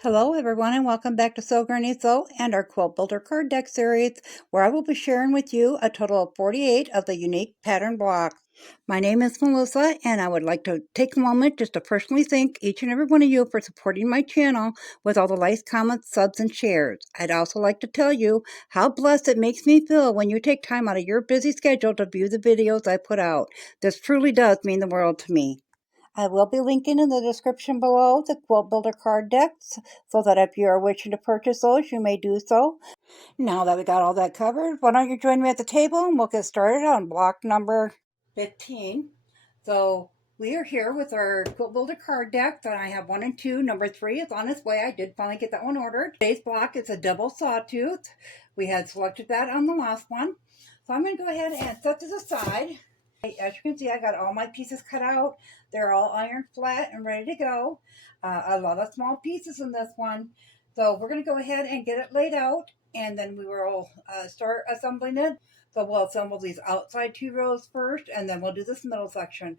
Hello everyone and welcome back to Sew Granny Sew and our Quilt Builder Card Deck series, where I will be sharing with you a total of 48 of the unique pattern blocks. My name is Melissa and I would like to take a moment just to personally thank each and every one of you for supporting my channel with all the likes, comments, subs, and shares. I'd also like to tell you how blessed it makes me feel when you take time out of your busy schedule to view the videos I put out. This truly does mean the world to me. I will be linking in the description below the Quilt Builder card decks so that if you are wishing to purchase those, you may do so. Now that we got all that covered, why don't you join me at the table and we'll get started on block number 15. So we are here with our Quilt Builder card deck, and I have 1 and 2. Number 3 is on its way. I did finally get that one ordered. Today's block is a double sawtooth. We had selected that on the last one. So I'm going to go ahead and set this aside. As you can see, I got all my pieces cut out. They're all ironed flat and ready to go. A lot of small pieces in this one. So we're going to go ahead and get it laid out, and then we will start assembling it. So we'll assemble these outside 2 rows first, and then we'll do this middle section.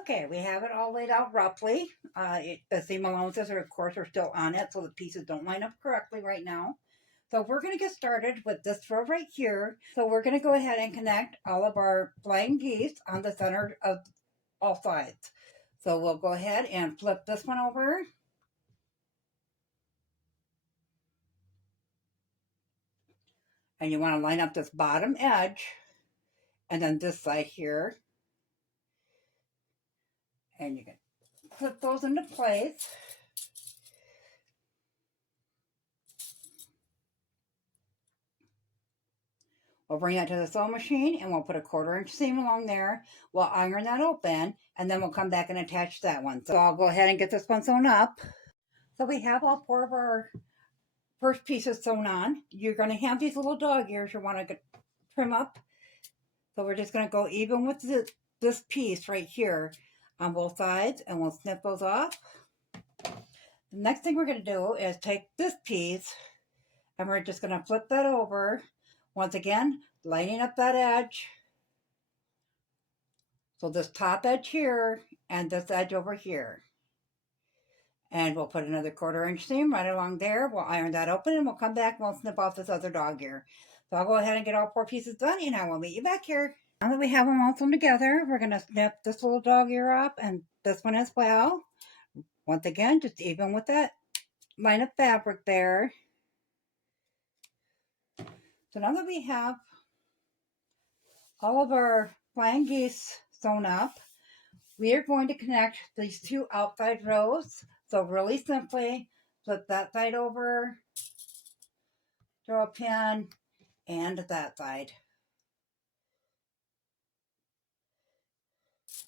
Okay, we have it all laid out roughly. The seam allowances are, of course, are still on it, so the pieces don't line up correctly right now. So we're going to get started with this row right here. So we're going to go ahead and connect all of our flying geese on the center of all sides. So we'll go ahead and flip this one over. And you want to line up this bottom edge and then this side here. And you can put those into place. We'll bring that to the sewing machine and we'll put a 1/4 inch seam along there. We'll iron that open and then we'll come back and attach that one. So I'll go ahead and get this one sewn up. So we have all 4 of our first pieces sewn on. You're going to have these little dog ears you want to trim up. So we're just going to go even with this piece right here on both sides, and we'll snip those off. The next thing we're going to do is take this piece and we're just going to flip that over. Once again, lining up that edge. So this top edge here and this edge over here. And we'll put another 1/4 inch seam right along there. We'll iron that open and we'll come back and we'll snip off this other dog ear. So I'll go ahead and get all 4 pieces done and I will meet you back here. Now that we have them all sewn together, we're going to snip this little dog ear off and this one as well. Once again, just even with that line of fabric there. So now that we have all of our flying geese sewn up, we are going to connect these 2 outside rows. So really simply, flip that side over, throw a pin, and that side,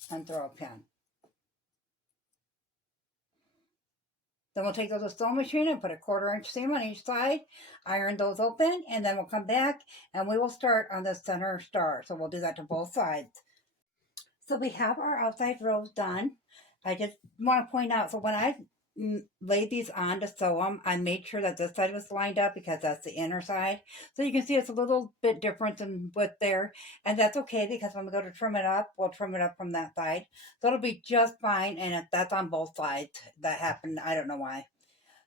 and throw a pin. Then we'll take those to the sewing machine and put a 1/4 inch seam on each side, iron those open, and then we'll come back and we will start on the center star. So we'll do that to both sides. So we have our outside rows done. I just want to point out, so when I laid these on to sew them, I made sure that this side was lined up because that's the inner side. So you can see it's a little bit different than what there, and that's okay because when we go to trim it up, we'll trim it up from that side. So it'll be just fine, and if that's on both sides, that happened, I don't know why.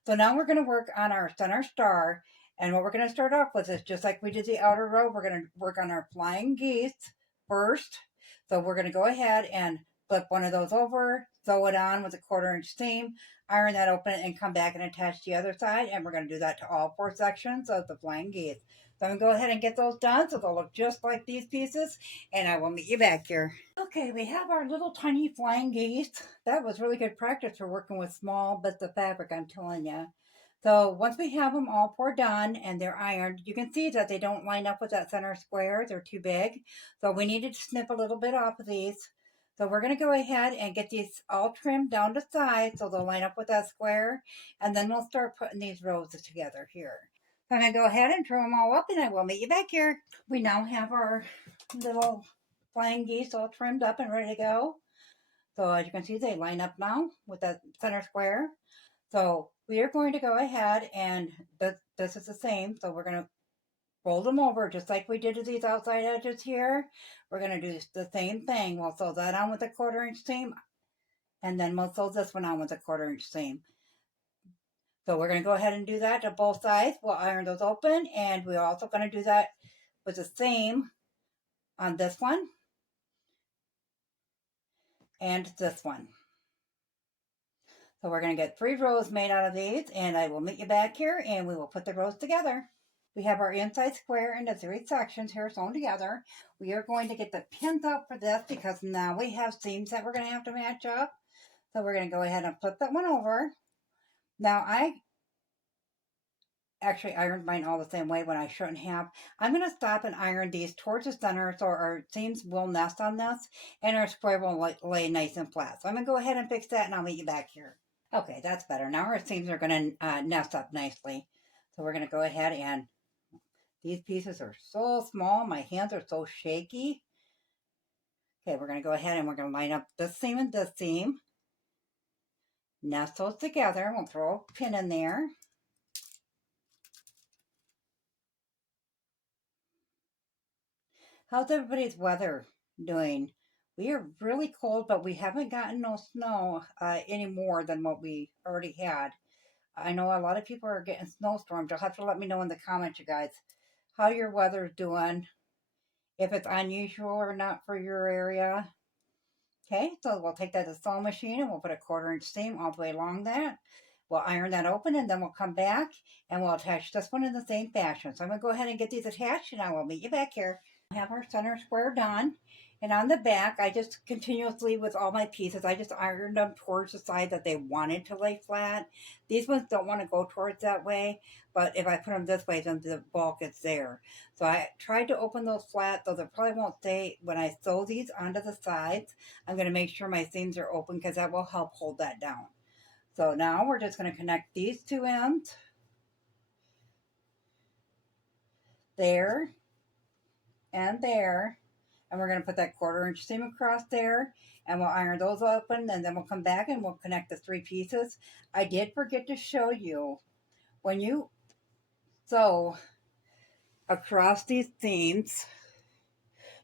So now we're going to work on our center star, and what we're going to start off with is just like we did the outer row, we're going to work on our flying geese first. So we're going to go ahead and flip one of those over, sew it on with a 1/4 inch seam, iron that open, and come back and attach the other side. And we're going to do that to all 4 sections of the flying geese. So I'm going to go ahead and get those done so they'll look just like these pieces, and I will meet you back here. Okay, we have our little tiny flying geese. That was really good practice for working with small bits of fabric, I'm telling you. So once we have them all 4 done and they're ironed, you can see that they don't line up with that center square. They're too big. So we needed to snip a little bit off of these. So we're going to go ahead and get these all trimmed down to size so they'll line up with that square. And then we'll start putting these rows together here. So I'm going to go ahead and trim them all up and I will meet you back here. We now have our little flying geese all trimmed up and ready to go. So as you can see, they line up now with that center square. So we are going to go ahead and this is the same. So we're going to fold them over just like we did to these outside edges here. We're going to do the same thing. We'll sew that on with a 1/4 inch seam, and then we'll sew this one on with a 1/4 inch seam. So we're going to go ahead and do that to both sides. We'll iron those open, and we're also going to do that with the same on this one and this one. So we're going to get 3 rows made out of these, and I will meet you back here and we will put the rows together. We have our inside square into 3 sections here sewn together. We are going to get the pins out for this because now we have seams that we're going to have to match up. So we're going to go ahead and flip that one over. Now I actually ironed mine all the same way when I shouldn't have. I'm going to stop and iron these towards the center so our seams will nest on this and our square will lay nice and flat. So I'm going to go ahead and fix that and I'll meet you back here. Okay, that's better. Now our seams are going to nest up nicely. So we're going to go ahead and these pieces are so small. My hands are so shaky. Okay, we're going to go ahead and we're going to line up this seam and this seam. Nest those together. We'll throw a pin in there. How's everybody's weather doing? We are really cold, but we haven't gotten no snow any more than what we already had. I know a lot of people are getting snowstorms. You'll have to let me know in the comments, you guys, how your weather's doing, if it's unusual or not for your area. Okay, so we'll take that to the sewing machine and we'll put a 1/4 inch seam all the way along that. We'll iron that open and then we'll come back and we'll attach this one in the same fashion. So I'm going to go ahead and get these attached and I will meet you back here. I have our center square done. And on the back, I just continuously, with all my pieces, I just ironed them towards the side that they wanted to lay flat. These ones don't want to go towards that way, but if I put them this way, then the bulk is there. So I tried to open those flat, though they probably won't stay. When I sew these onto the sides, I'm going to make sure my seams are open because that will help hold that down. So now we're just going to connect these 2 ends. There and there. And we're going to put that 1/4 inch seam across there and we'll iron those open and then we'll come back and we'll connect the 3 pieces. I did forget to show you when you sew across these seams,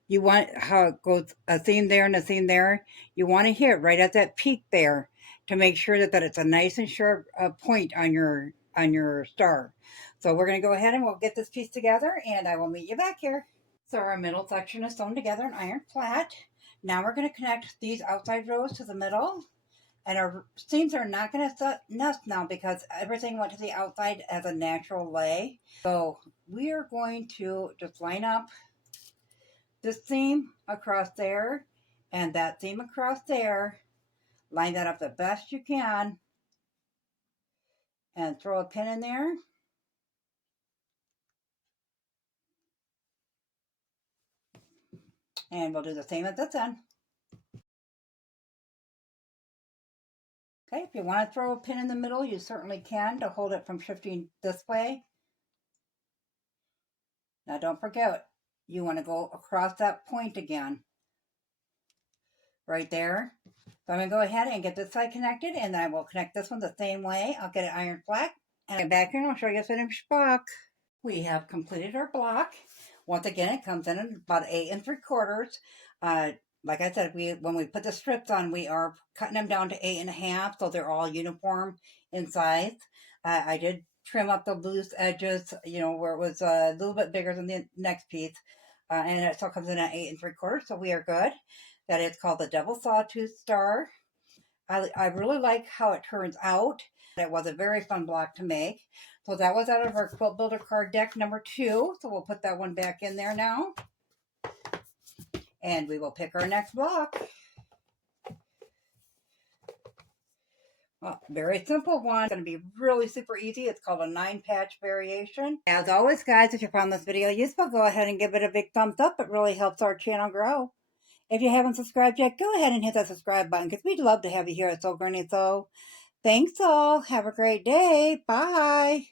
you want how it goes a seam there and a seam there. You want to hit right at that peak there to make sure that it's a nice and sharp point on your star. So we're going to go ahead and we'll get this piece together and I will meet you back here. So our middle section is sewn together and ironed flat. Now we're going to connect these outside rows to the middle. And our seams are not going to nest now because everything went to the outside as a natural lay. So we are going to just line up this seam across there and that seam across there. Line that up the best you can. And throw a pin in there. And we'll do the same at this end. Okay, if you want to throw a pin in the middle, you certainly can to hold it from shifting this way. Now don't forget, you want to go across that point again. Right there. So I'm going to go ahead and get this side connected and then I will connect this one the same way. I'll get it ironed flat. And I'm back here and I'll show you a finished block. We have completed our block. Once again, it comes in at about 8 3/4. Like I said, when we put the strips on, we are cutting them down to 8 1/2, so they're all uniform in size. I did trim up the loose edges, where it was a little bit bigger than the next piece, and it still comes in at 8 3/4, so we are good. That is called the Double SawTooth Star. I really like how it turns out. It was a very fun block to make. So that was out of our Quilt Builder Card Deck number 2. So we'll put that one back in there now. And we will pick our next block. Well, very simple one. It's going to be really super easy. It's called a 9-patch variation. As always, guys, if you found this video useful, go ahead and give it a big thumbs up. It really helps our channel grow. If you haven't subscribed yet, go ahead and hit that subscribe button because we'd love to have you here at Sew Granny Sew. Thanks all. Have a great day. Bye.